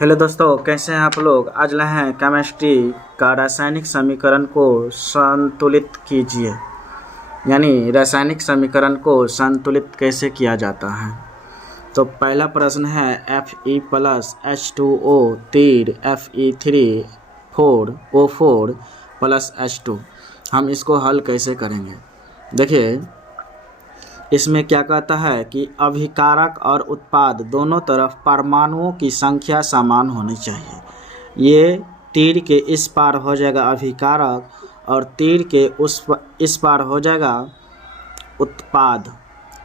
Hello दोस्तों, कैसे हैं आप लोग। आज लाए हैं केमिस्ट्री का रासायनिक समीकरण को संतुलित कीजिए, यानी रासायनिक समीकरण को संतुलित कैसे किया जाता है। तो पहला प्रश्न है Fe प्लस H2O तीर Fe3 4O4 प्लस H2। हम इसको हल कैसे करेंगे। देखिए, इसमें क्या कहता है कि अभिकारक और उत्पाद दोनों तरफ परमाणुओं की संख्या समान होनी चाहिए। ये तीर के इस पार हो जाएगा अभिकारक और तीर के इस पार हो जाएगा उत्पाद।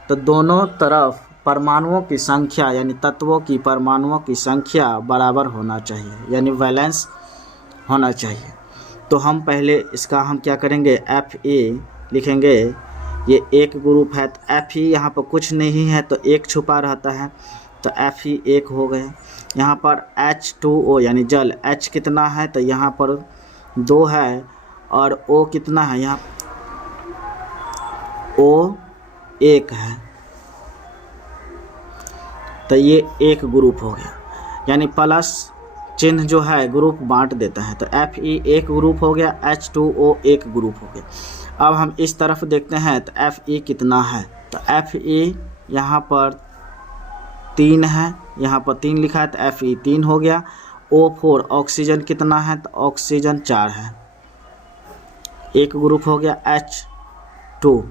तो दोनों तरफ परमाणुओं की संख्या यानी तत्वों की परमाणुओं की संख्या बराबर होना चाहिए, यानी बैलेंस होना चाहिए। तो हम पहले इसका हम क्या करेंगे, Fe लिखेंगे। ये एक ग्रुप है तो Fe यहाँ पर कुछ नहीं है तो एक छुपा रहता है, तो Fe एक हो गया। यहाँ पर H2O यानी जल, H कितना है तो यहाँ पर 2 है और O कितना है, यहाँ O 1 है, तो ये एक ग्रुप हो गया। यानी प्लस चिन्ह जो है ग्रुप बांट देता है। तो Fe एक ग्रुप हो गया, H2O एक ग्रुप हो गया। अब हम इस तरफ देखते हैं तो Fe कितना है, तो Fe यहाँ पर 3 है, यहाँ पर 3 लिखा है तो Fe 3 हो गया। O4 ऑक्सीजन कितना है, तो ऑक्सीजन 4 है, एक ग्रुप हो गया। H2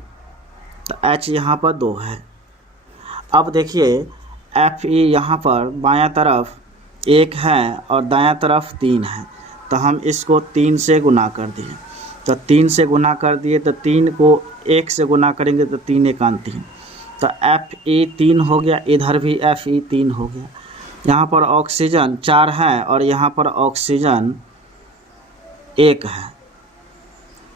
तो H यहाँ पर 2 है। अब देखिए Fe यहाँ पर बायां तरफ 1 है और दायां तरफ 3 है, तो हम इसको 3 से गुना कर दिए। तो 3 से गुना कर दिए तो 3 को 1 से गुना करेंगे तो 3 1 3, तो Fe 3 हो गया। इधर भी Fe 3 हो गया। यहाँ पर ऑक्सीजन 4 है और यहाँ पर ऑक्सीजन 1 है,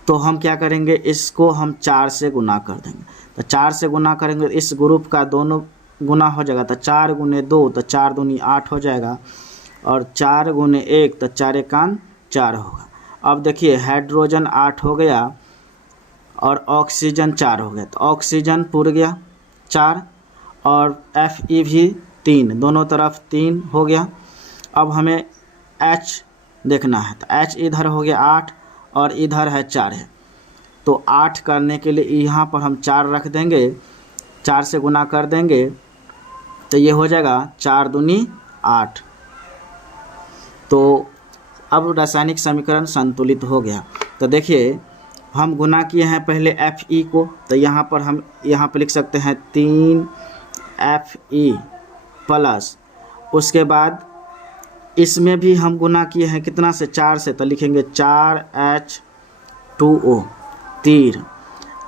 तो हम क्या करेंगे, इसको हम 4 से गुना कर देंगे। तो 4 से गुना करेंगे तो इस ग्रुप का दोनों गुना हो जाएगा, तो 4 गुने 2 तो 4 दूनी 8 हो जाएगा और 4 गुने 1 तो 4 1 4 होगा। अब देखिए हाइड्रोजन 8 हो गया और ऑक्सीजन 4 हो गया, तो ऑक्सीजन पुर गया 4 और Fe भी 3, दोनों तरफ 3 हो गया। अब हमें H देखना है, तो H इधर हो गया 8 और इधर है 4 है, तो 8 करने के लिए यहाँ पर हम 4 रख देंगे, 4 से गुना कर देंगे तो ये हो जाएगा 4 दूनी 8। तो अब रासायनिक समीकरण संतुलित हो गया। तो देखिए हम गुना किए हैं पहले Fe को, तो यहाँ पर हम यहाँ पर लिख सकते हैं 3 Fe प्लस, उसके बाद इसमें भी हम गुना किए हैं कितना से, 4 से, तो लिखेंगे 4H2O तीर।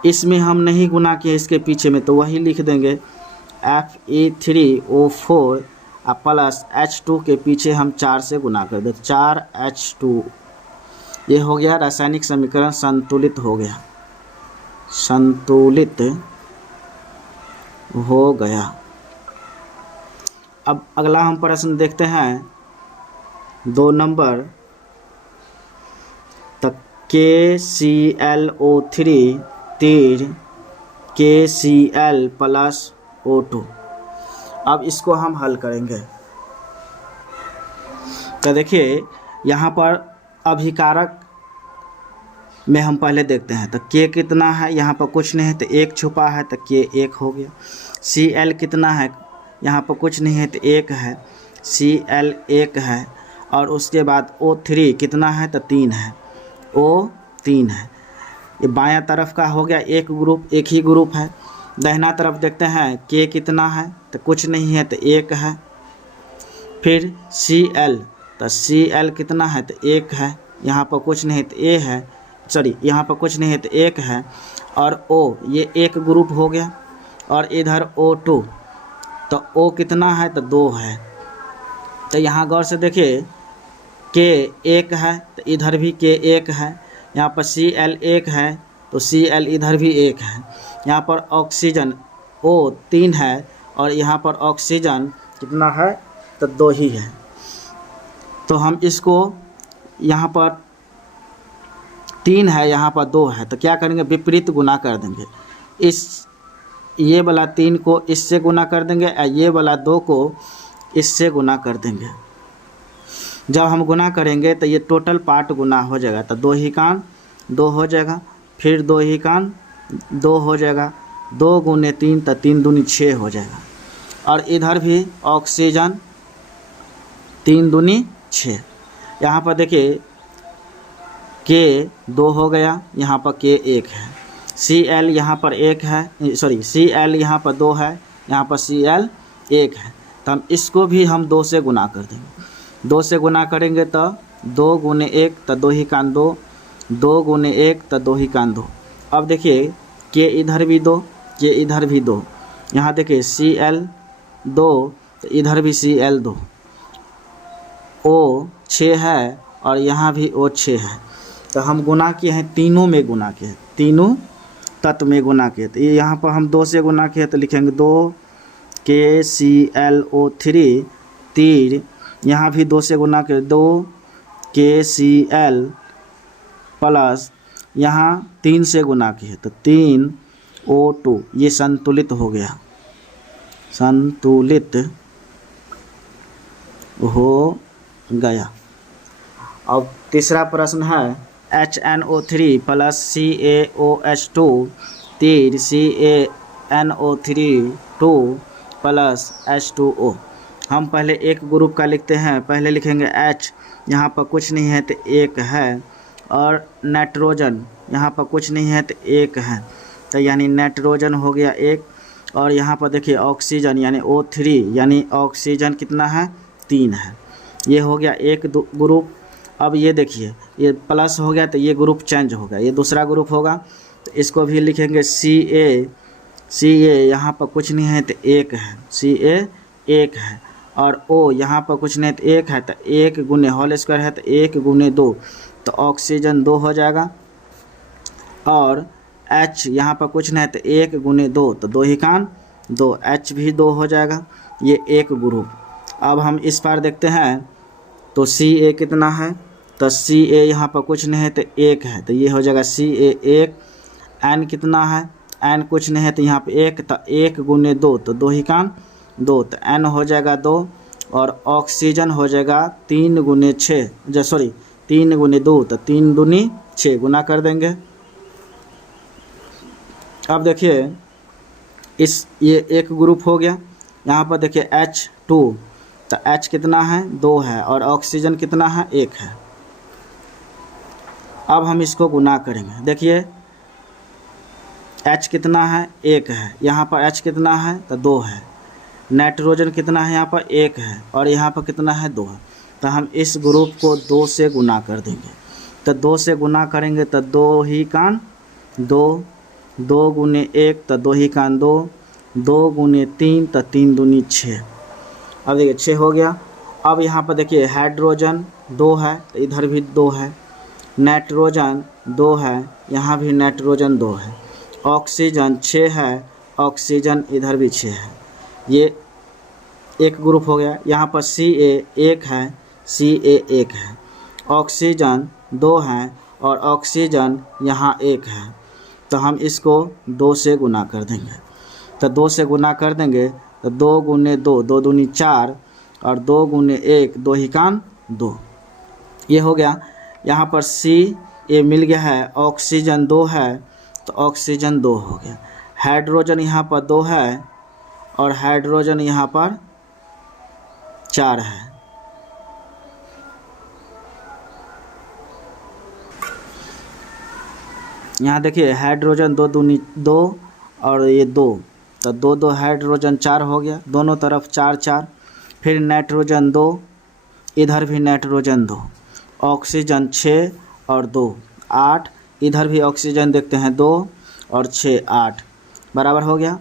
इसमें हम नहीं गुना किए इसके पीछे में, तो वही लिख देंगे Fe3O4 प्लस H2 के पीछे हम 4 से गुना कर देते, 4H2। ये हो गया रासायनिक समीकरण संतुलित हो गया, संतुलित हो गया। अब अगला हम प्रश्न देखते हैं 2 नंबर। तक KClO3 तीर KCl प्लस O2। अब इसको हम हल करेंगे। तो देखिए यहाँ पर अभिकारक में हम पहले देखते हैं, तो K कितना है, यहाँ पर कुछ नहीं है तो 1 छुपा है तो K 1 हो गया। Cl कितना है, यहाँ पर कुछ नहीं है तो 1 है, Cl 1 है। और उसके बाद O3 कितना है, तो 3 है, O 3 है। ये बायां तरफ का हो गया एक ग्रुप, एक ही ग्रुप है। दाहिना तरफ देखते हैं K कितना है, तो कुछ नहीं है तो 1 है। फिर Cl, तो Cl कितना है, तो 1 है, यहाँ पर कुछ नहीं तो A है, सॉरी यहाँ पर कुछ नहीं है तो 1 है। और O ये एक ग्रुप हो गया और इधर O2, तो O कितना है, तो 2 है। तो यहाँ गौर से देखिए K 1 है तो इधर भी K 1 है, यहाँ पर Cl 1 है तो Cl इधर भी 1 है। यहाँ पर ऑक्सीजन O 3 है और यहाँ पर ऑक्सीजन कितना है, तो 2 ही है। तो हम इसको यहाँ पर 3 है, यहाँ पर 2 है, तो क्या करेंगे, विपरीत गुना कर देंगे। ये वाला 3 को इससे गुना कर देंगे और ये वाला 2 को इससे गुना कर देंगे। जब हम गुना करेंगे तो ये टोटल पार्ट गुना हो जाएगा, तो 2 ही कान 2 हो जाएगा, फिर 2 ही कान 2 हो जाएगा, 2 गुने 3 तो 3 दूनी 6 हो जाएगा। और इधर भी ऑक्सीजन 3 दूनी 6। यहाँ पर देखिए के 2 हो गया, यहाँ पर के 1 है, Cl यहाँ पर 1 है, सॉरी Cl यहाँ पर 2 है, यहाँ पर Cl 1 है, तो हम इसको भी हम 2 से गुना कर देंगे। 2 से गुना करेंगे तो 2 गुने 1 तो 2 ही कान 2, 2 गुने 1 तो 2 ही कान 2। अब देखिए के इधर भी 2, के इधर भी 2, यहाँ देखिए Cl 2 तो इधर भी Cl 2, O 6 है और यहाँ भी O 6 है, तो हम गुना किए हैं, तीनों में गुना किए हैं, तीनों तत्व में गुना किए। तो ये यहाँ पर हम 2 से गुना किए तो लिखेंगे 2 KClO3 तीर, यहाँ भी 2 से गुना किए 2 KCl प्लस यहाँ 3 से गुना किए तो 3 O2, ये संतुलित हो गया, संतुलित हो गया। अब तीसरा प्रश्न है HNO3 प्लस CaOH2 तीर CaNO3 2 प्लस H2O। हम पहले एक ग्रुप का लिखते हैं, पहले लिखेंगे H, यहाँ पर कुछ नहीं है तो 1 है, और नाइट्रोजन यहाँ पर कुछ नहीं है तो 1 है, तो यानी नाइट्रोजन हो गया 1। और यहाँ पर देखिए ऑक्सीजन यानी O3 यानी ऑक्सीजन कितना है 3 है, ये हो गया एक ग्रुप। अब ये देखिए ये प्लस हो गया तो ये ग्रुप चेंज हो गया, ये दूसरा ग्रुप होगा, तो इसको भी लिखेंगे Ca यहाँ पर कुछ नहीं है तो 1 है, Ca 1 है, और O यहाँ पर कुछ नहीं तो 1 है, तो 1 गुने होल स्क्वायर है तो 1 गुने 2 तो ऑक्सीजन 2 हो जाएगा, और H यहाँ पर कुछ नहीं तो 1 गुने 2 तो 2 ही कान 2, H भी 2 हो जाएगा, ये एक ग्रुप। अब हम इस बार देखते हैं तो Ca कितना है, तो Ca यहाँ पर कुछ नहीं है तो 1 है, तो ये हो जाएगा Ca 1। N कितना है, N कुछ नहीं है तो यहाँ पे 1, तो 1 गुने 2 तो 2 ही कान 2, तो N हो जाएगा 2, और ऑक्सीजन हो जाएगा 3 गुने 6, 3 गुने 2 तो 3 दूनी 6, गुना कर देंगे। अब देखिए ये एक ग्रुप हो गया। यहाँ पर देखिए H2, तो H कितना है 2 है, और ऑक्सीजन कितना है 1 है। अब हम इसको गुना करेंगे, देखिए H कितना है 1 है, यहाँ पर H कितना है तो 2 है, नाइट्रोजन कितना है यहाँ पर 1 है, और यहाँ पर कितना है 2 है, तो हम इस ग्रुप को 2 से गुना कर देंगे। तो 2 से गुना करेंगे तो 2 ही कान 2, 2 गुने 1 तो 2 ही कान 2, 2 गुने 3 तो 3 दूनी 6। अब देखिए 6 हो गया। अब यहाँ पर देखिए हाइड्रोजन 2 है तो इधर भी 2 है, नाइट्रोजन 2 है, यहाँ भी नाइट्रोजन 2 है, ऑक्सीजन 6 है, ऑक्सीजन इधर भी 6 है, ये एक ग्रुप हो गया। यहाँ पर Ca 1 है, Ca 1 है, ऑक्सीजन 2 है, और ऑक्सीजन यहाँ 1 है, तो हम इसको 2 से गुना कर देंगे। तो 2 से गुना कर देंगे तो 2 गुने 2 2 दूनी 4, और 2 गुने 1 2 ही कान 2, ये हो गया। यहाँ पर Ca मिल गया है, ऑक्सीजन 2 है तो ऑक्सीजन 2 हो गया, हाइड्रोजन यहाँ पर 2 है, और हाइड्रोजन यहाँ पर 4 है। यहाँ देखिए हाइड्रोजन 2 दूनी 2 और ये 2, तो 2 2 हाइड्रोजन 4 हो गया, दोनों तरफ 4 4। फिर नाइट्रोजन 2, इधर भी नाइट्रोजन 2, ऑक्सीजन 6 और 2 8, इधर भी ऑक्सीजन देखते हैं 2 और 6 8, बराबर हो गया।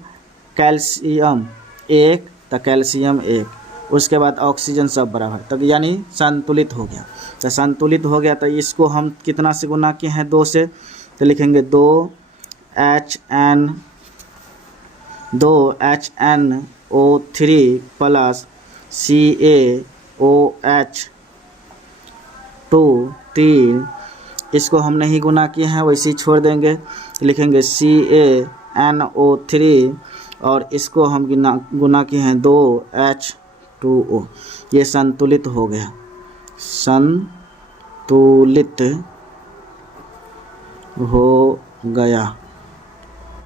कैल्शियम 1 तो कैल्शियम 1, उसके बाद ऑक्सीजन सब बराबर, तब यानी संतुलित हो गया। तो संतुलित हो गया तो इसको हम कितना से गुना किए हैं 2 से, तो लिखेंगे 2HNO3 प्लस CaOH2 3, इसको हम नहीं गुना किए हैं वैसे ही छोड़ देंगे, लिखेंगे CaNO3 और इसको हम गुना किए हैं 2H2O, ये संतुलित हो गया, संतुलित हो गया।